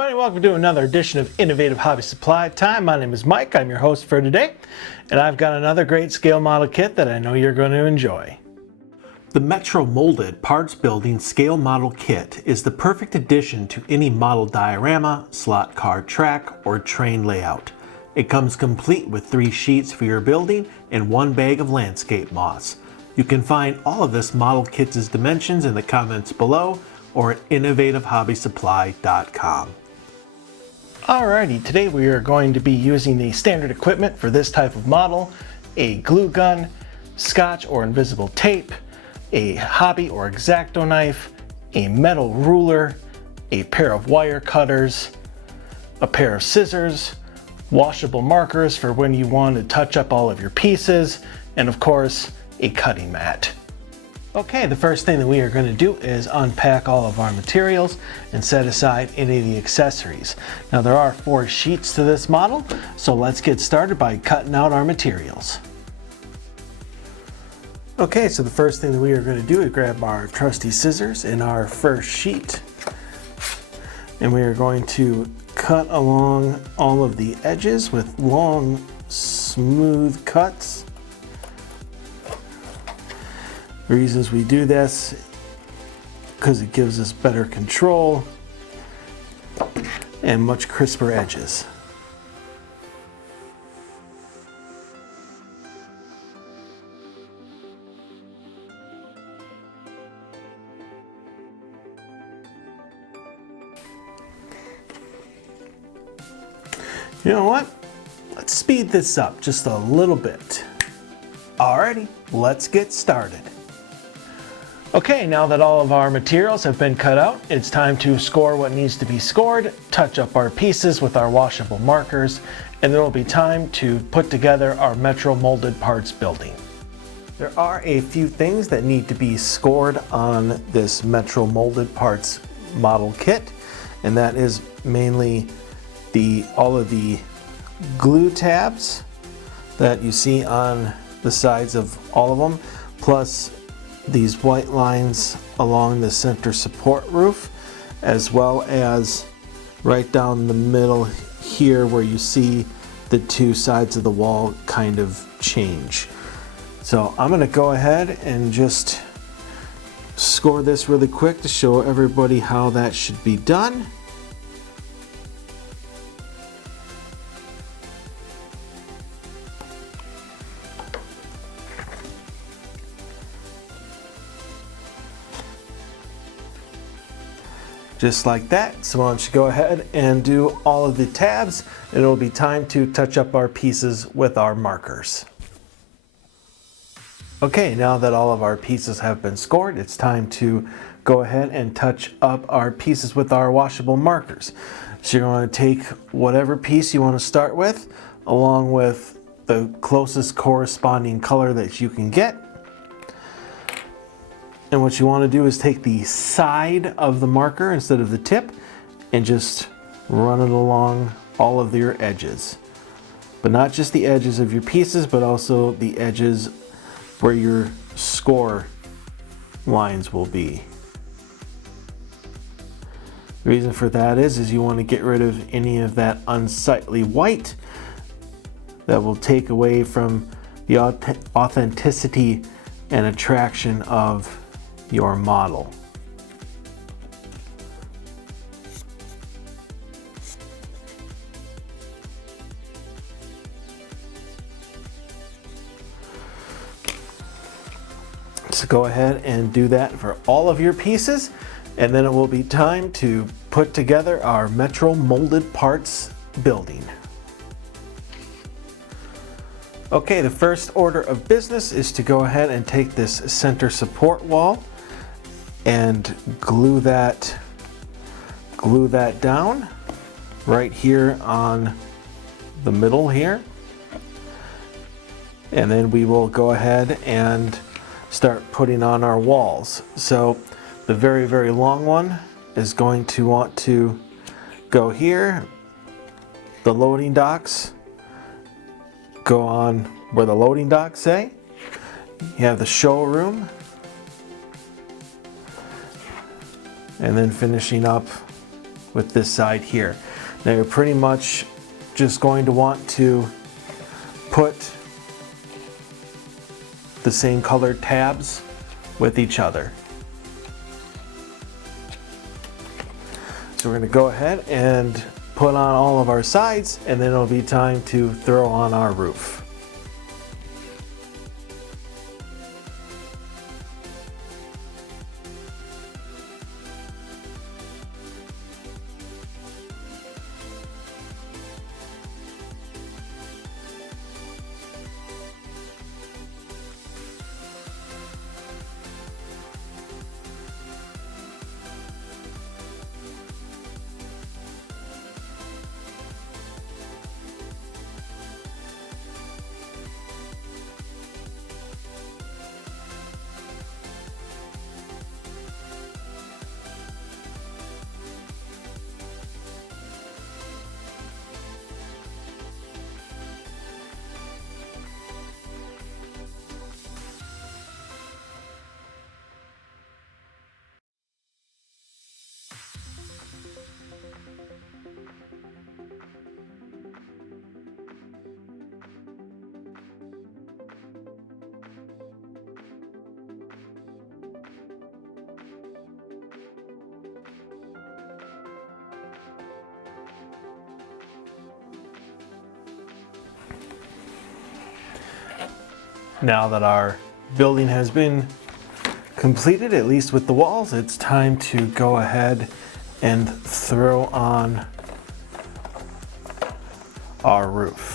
everybody, welcome to another edition of Innovative Hobby Supply Time. My name is Mike, I'm your host for today, and I've got another great scale model kit that I know you're going to enjoy. The Metro Molded Parts Building Scale Model Kit is the perfect addition to any model diorama, slot car track, or train layout. It comes complete with 3 sheets for your building and 1 bag of landscape moss. You can find all of this model kit's dimensions in the comments below or at innovativehobbysupply.com. Alrighty, today we are going to be using the standard equipment for this type of model: a glue gun, scotch or invisible tape, a hobby or X-Acto knife, a metal ruler, a pair of wire cutters, a pair of scissors, washable markers for when you want to touch up all of your pieces, and of course, a cutting mat. Okay, the first thing that we are going to do is unpack all of our materials and set aside any of the accessories. Now there are 4 sheets to this model, so let's get started by cutting out our materials. Okay, so the first thing that we are going to do is grab our trusty scissors in our first sheet, and we are going to cut along all of the edges with long, smooth cuts. The reasons we do this, because it gives us better control and much crisper edges. You know what? Let's speed this up just a little bit. Alrighty, let's get started. Okay, now that all of our materials have been cut out, it's time to score what needs to be scored, touch up our pieces with our washable markers, and then it will be time to put together our Metro Molded Parts Building. There are a few things that need to be scored on this Metro Molded Parts model kit, and that is mainly all of the glue tabs that you see on the sides of all of them, plus these white lines along the center support roof, as well as right down the middle here where you see the 2 sides of the wall kind of change. So I'm going to go ahead and just score this really quick to show everybody how that should be done. Just like that. So why don't you go ahead and do all of the tabs, and it'll be time to touch up our pieces with our markers. Okay, now that all of our pieces have been scored, it's time to go ahead and touch up our pieces with our washable markers. So you're going to take whatever piece you want to start with, along with the closest corresponding color that you can get. And what you want to do is take the side of the marker instead of the tip and just run it along all of your edges. But not just the edges of your pieces, but also the edges where your score lines will be. The reason for that is you want to get rid of any of that unsightly white that will take away from the authenticity and attraction of your model. So go ahead and do that for all of your pieces, and then it will be time to put together our Metro Molded Parts Building. Okay, the first order of business is to go ahead and take this center support wall and glue that down right here on the middle here. And then we will go ahead and start putting on our walls. So the very, very long one is going to want to go here. The loading docks go on where the loading docks say. You have the showroom, and then finishing up with this side here. Now you're pretty much just going to want to put the same colored tabs with each other. So we're going to go ahead and put on all of our sides, and then it'll be time to throw on our roof. Now that our building has been completed, at least with the walls, it's time to go ahead and throw on our roof.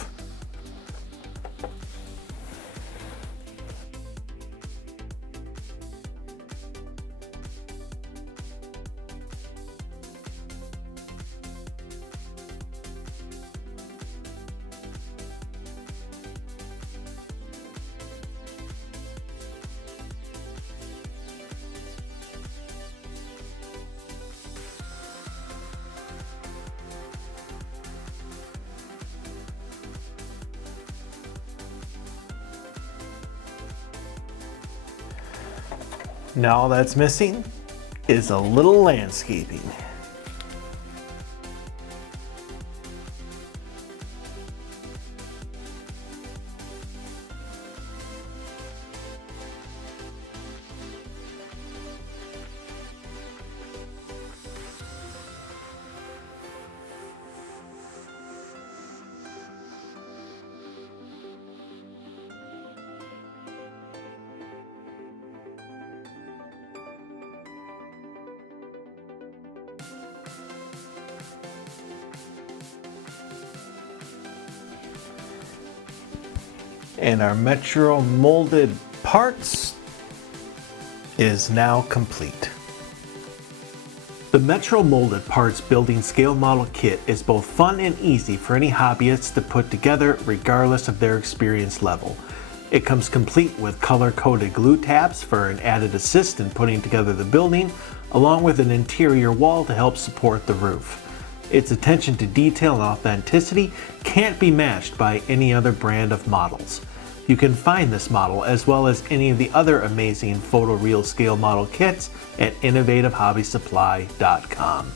Now all that's missing is a little landscaping. And our Metro molded parts is now complete. The Metro Molded Parts Building Scale Model Kit is both fun and easy for any hobbyists to put together regardless of their experience level. It comes complete with color-coded glue tabs for an added assist in putting together the building, along with an interior wall to help support the roof. Its attention to detail and authenticity can't be matched by any other brand of models. You can find this model as well as any of the other amazing photoreal scale model kits at innovativehobbysupply.com.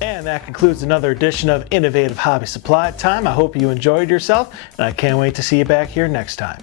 And that concludes another edition of Innovative Hobby Supply Time. I hope you enjoyed yourself, and I can't wait to see you back here next time.